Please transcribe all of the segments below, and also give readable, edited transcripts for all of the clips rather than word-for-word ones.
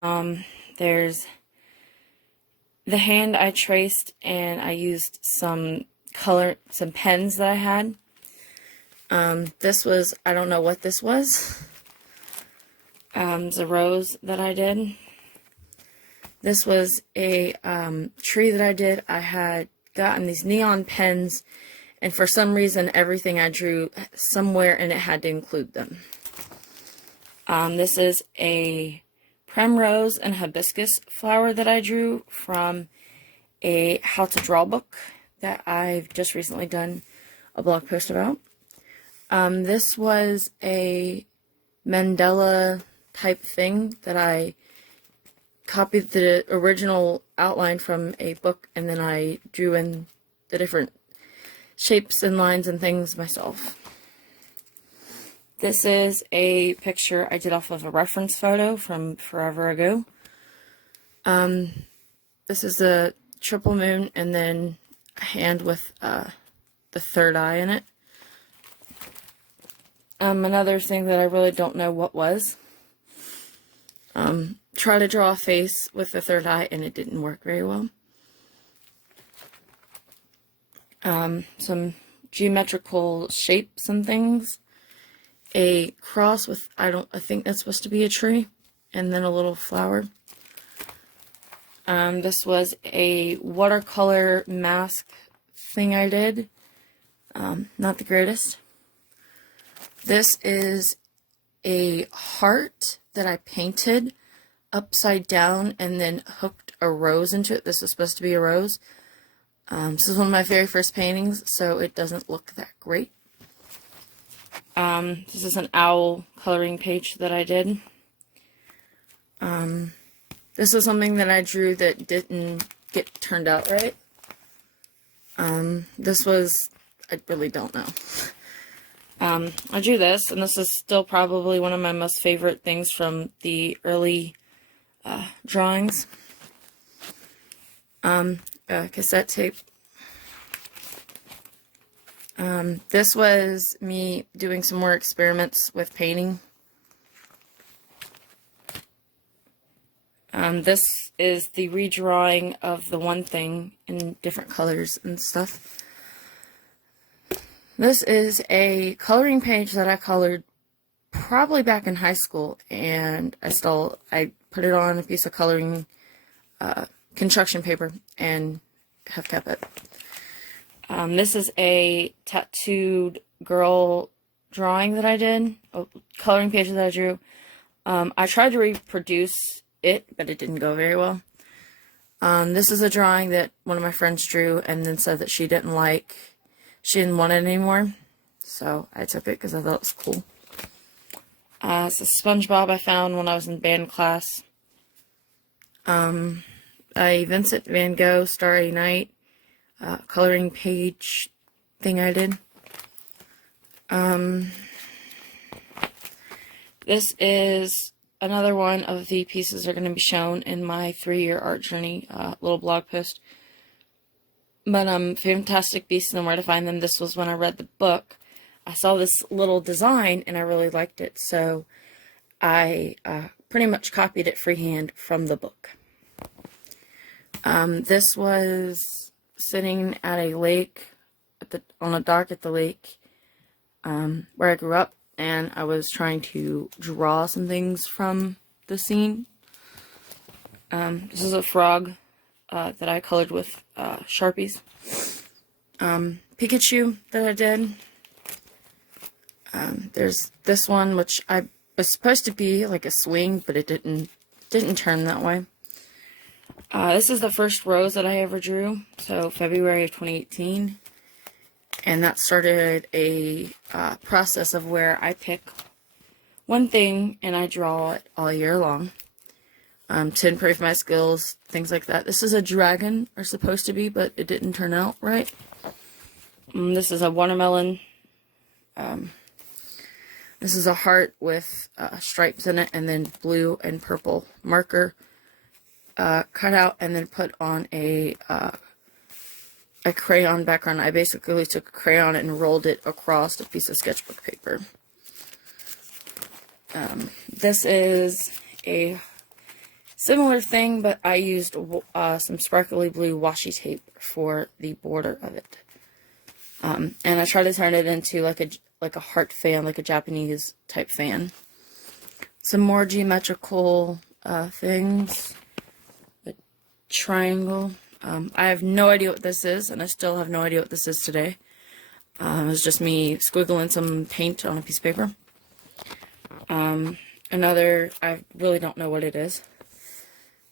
There's the hand I traced, and I used some pens that I had. This was, I don't know what this was. It's a rose that I did. This was a tree that I did. I had gotten these neon pens, and for some reason, everything I drew somewhere in it had to include them. This is a primrose and hibiscus flower that I drew from a how to draw book that I've just recently done a blog post about. This was a mandala type thing that I copied the original outline from a book, and then I drew in the different shapes and lines and things myself. This is a picture I did off of a reference photo from forever ago. This is the triple moon and then a hand with the third eye in it. Another thing that I really don't know what was. Try to draw a face with the third eye, and it didn't work very well. Some geometrical shapes and things. A cross with, I think that's supposed to be a tree, and then a little flower. This was a watercolor mask thing I did. Not the greatest. This is a heart that I painted upside down and then hooked a rose into it. This is supposed to be a rose. This is one of my very first paintings, so it doesn't look that great. This is an owl coloring page that I did. This is something that I drew that didn't get turned out right. This was, I really don't know. I drew this, and this is still probably one of my most favorite things from the early drawings. Cassette tape. This was me doing some more experiments with painting. This is the redrawing of the one thing in different colors and stuff. This is a coloring page that I colored probably back in high school, and I put it on a piece of coloring construction paper and have kept it. This is a tattooed girl drawing that I did, a coloring page that I drew. I tried to reproduce it, but it didn't go very well. This is a drawing that one of my friends drew and then said that she didn't want it anymore, so I took it because I thought it was cool. It's a SpongeBob I found when I was in band class. A Vincent van Gogh Starry Night coloring page thing I did. This is another one of the pieces that are going to be shown in my 3-year art journey little blog post. But Fantastic Beasts and Where to Find Them, this was when I read the book. I saw this little design and I really liked it, so I pretty much copied it freehand from the book. This was sitting at a lake, on a dock at the lake, where I grew up, and I was trying to draw some things from the scene. This is a frog that I colored with Sharpies. Pikachu that I did. There's this one, which was supposed to be like a swing, but it didn't turn that way. This is the first rose that I ever drew, so February of 2018. And that started a process of where I pick one thing and I draw it all year long to improve my skills, things like that. This is a dragon, or supposed to be, but it didn't turn out right. This is a watermelon. This is a heart with stripes in it, and then blue and purple marker cut out and then put on a crayon background. I basically took a crayon and rolled it across a piece of sketchbook paper. This is a Similar thing, but I used some sparkly blue washi tape for the border of it. And I tried to turn it into like a heart fan, like a Japanese type fan. Some more geometrical things. A triangle. I have no idea what this is, and I still have no idea what this is today. It was just me squiggling some paint on a piece of paper. Another, I really don't know what it is.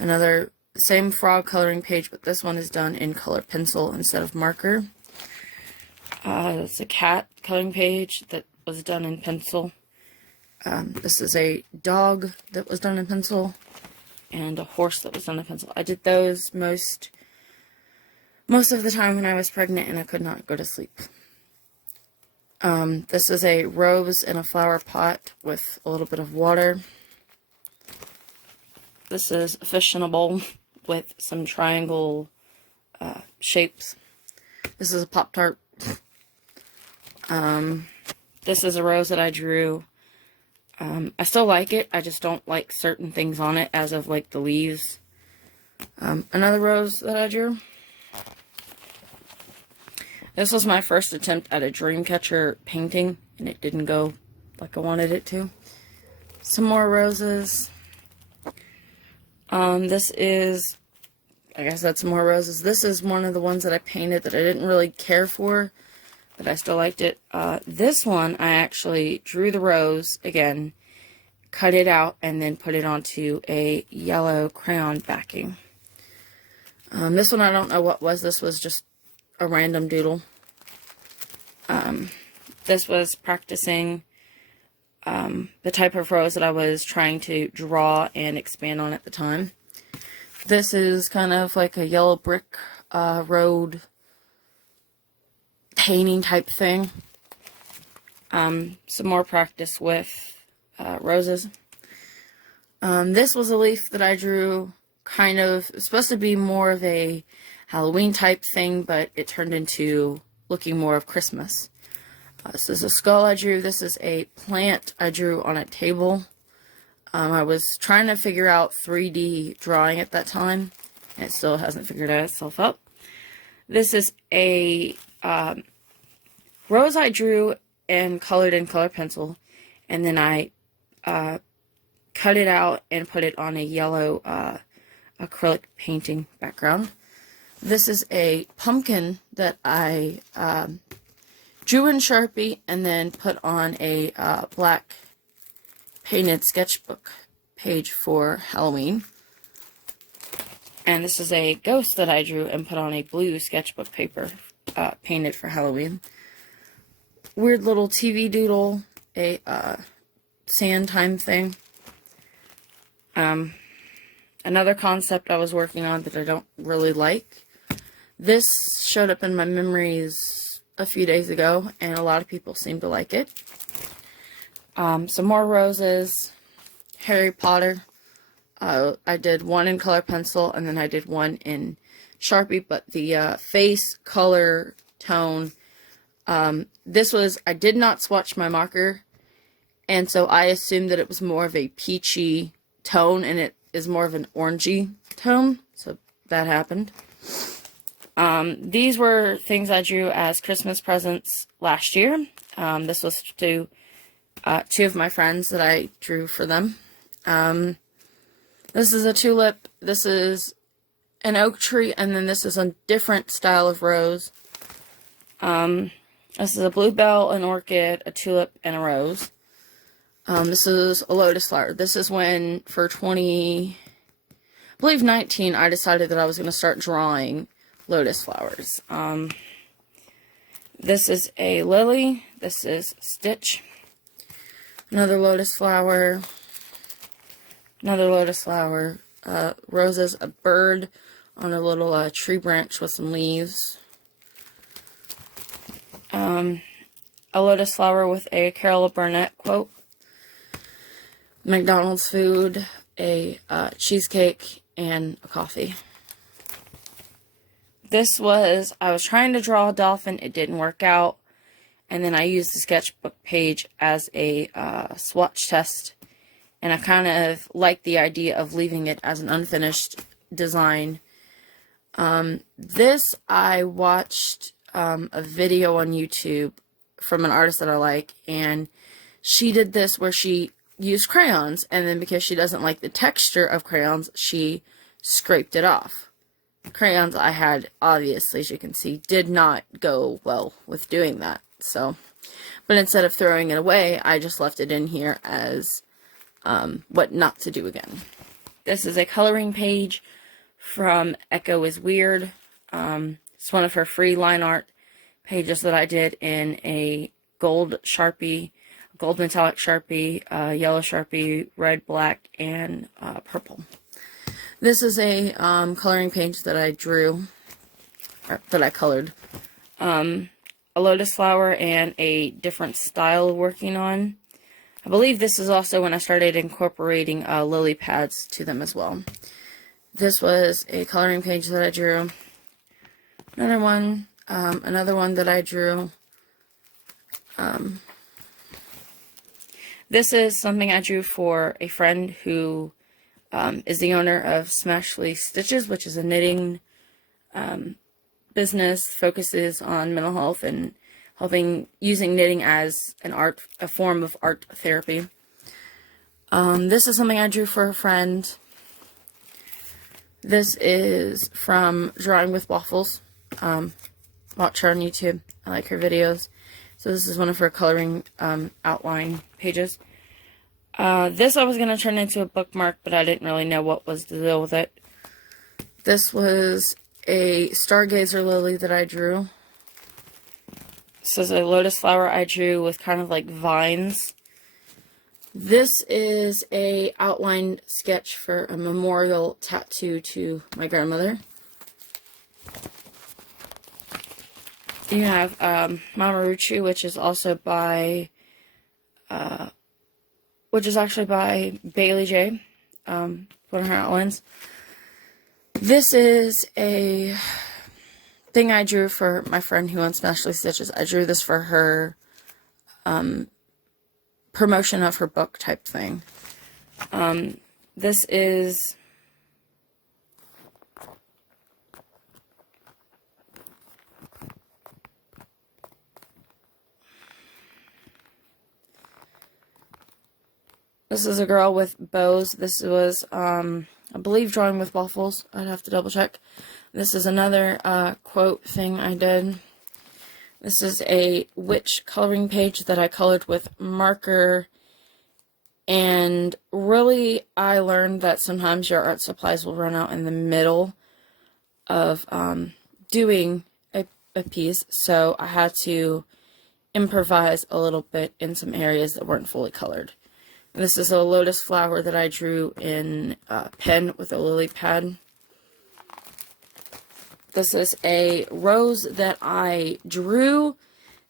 Another, same frog coloring page, but this one is done in color pencil instead of marker. It's a cat coloring page that was done in pencil. This is a dog that was done in pencil, and a horse that was done in pencil. I did those most of the time when I was pregnant and I could not go to sleep. This is a rose in a flower pot with a little bit of water. This is a fish in a bowl with some triangle shapes. This is a Pop-Tart. This is a rose that I drew. I still like it. I just don't like certain things on it, as of like the leaves. Another rose that I drew. This was my first attempt at a Dreamcatcher painting, and it didn't go like I wanted it to. Some more roses. This is, I guess that's more roses. This is one of the ones that I painted that I didn't really care for, but I still liked it. This one, I actually drew the rose again, cut it out, and then put it onto a yellow crayon backing. This one, I don't know what was. This was just a random doodle. This was practicing the type of rose that I was trying to draw and expand on at the time. This is kind of like a yellow brick road painting type thing. Some more practice with roses. This was a leaf that I drew, kind of, it was supposed to be more of a Halloween type thing, but it turned into looking more of Christmas. This is a skull I drew. This is a plant I drew on a table. I was trying to figure out 3D drawing at that time, and it still hasn't figured itself out. This is a rose I drew and colored in color pencil, and then I cut it out and put it on a yellow acrylic painting background. This is a pumpkin that I drew in Sharpie and then put on a black painted sketchbook page for Halloween. And this is a ghost that I drew and put on a blue sketchbook paper painted for Halloween. Weird little TV doodle, a sand time thing. Another concept I was working on that I don't really like. This showed up in my memories a few days ago, and a lot of people seem to like it. Some more roses. Harry Potter. I did one in color pencil, and then I did one in Sharpie, but the face, color, tone, this was, I did not swatch my marker, and so I assumed that it was more of a peachy tone, and it is more of an orangey tone, so that happened. These were things I drew as Christmas presents last year. This was to two of my friends that I drew for them. This is a tulip, this is an oak tree, and then this is a different style of rose. This is a bluebell, an orchid, a tulip, and a rose. This is a lotus flower. This is when, for I believe 19, I decided that I was going to start drawing lotus flowers. This is a lily. This is Stitch. Another lotus flower. Another lotus flower. Roses, a bird on a little tree branch with some leaves. A lotus flower with a Carol Burnett quote. McDonald's food, a cheesecake, and a coffee. This was, I was trying to draw a dolphin, it didn't work out, and then I used the sketchbook page as a swatch test, and I kind of like the idea of leaving it as an unfinished design. This, I watched a video on YouTube from an artist that I like, and she did this where she used crayons, and then because she doesn't like the texture of crayons, she scraped it off. Crayons I had, obviously, as you can see, did not go well with doing that. So, but instead of throwing it away, I just left it in here as what not to do again. This is a coloring page from Echo is Weird. It's one of her free line art pages that I did in a gold Sharpie, gold metallic Sharpie, yellow Sharpie, red, black, and purple. This is a coloring page that I drew, or that I colored. A lotus flower and a different style working on. I believe this is also when I started incorporating lily pads to them as well. This was a coloring page that I drew. Another one that I drew. This is something I drew for a friend who is the owner of Smashly Stitches, which is a knitting business, focuses on mental health and using knitting as a form of art therapy. This is something I drew for a friend. This is from Drawing with Waffles. Watch her on YouTube. I like her videos. So this is one of her coloring outline pages. This I was going to turn into a bookmark, but I didn't really know what was the deal with it. This was a stargazer lily that I drew. This is a lotus flower I drew with kind of like vines. This is a outline sketch for a memorial tattoo to my grandmother. You have Mama Ruchu, which is also by, which is actually by Bailey J. One of her outlines. This is a thing I drew for my friend who owns Smashly Stitches. I drew this for her promotion of her book type thing. This is a girl with bows. This was, I believe, Drawing with Waffles. I'd have to double check. This is another quote thing I did. This is a witch coloring page that I colored with marker. And really, I learned that sometimes your art supplies will run out in the middle of doing a piece. So I had to improvise a little bit in some areas that weren't fully colored. This is a lotus flower that I drew in pen with a lily pad. This is a rose that I drew,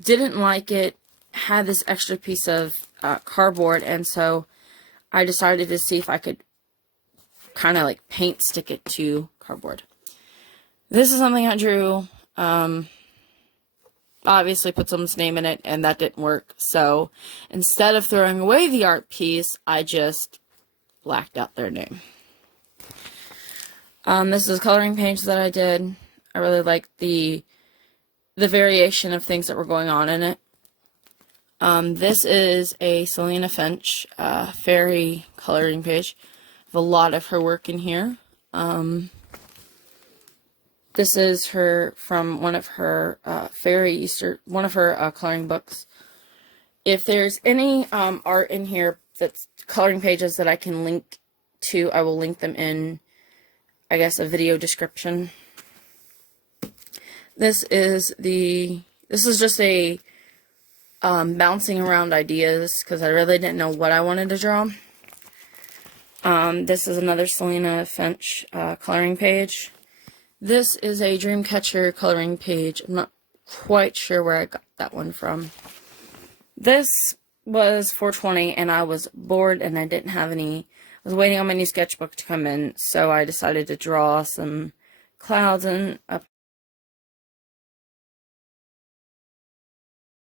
didn't like it, had this extra piece of cardboard, and so I decided to see if I could kind of like paint stick it to cardboard. This is something I drew, obviously put someone's name in it, and that didn't work, so instead of throwing away the art piece, I just blacked out their name. This is a coloring page that I did. I really liked the variation of things that were going on in it. This is a Selena Finch fairy coloring page. I have a lot of her work in here. This is her from one of her coloring books. If there's any art in here that's coloring pages that I can link to, I will link them in, I guess, a video description. This is just a bouncing around ideas because I really didn't know what I wanted to draw. This is another Selena Finch coloring page. This is a Dreamcatcher coloring page. I'm not quite sure where I got that one from. This was 420 and I was bored and I didn't have any. I was waiting on my new sketchbook to come in, so I decided to draw some clouds and a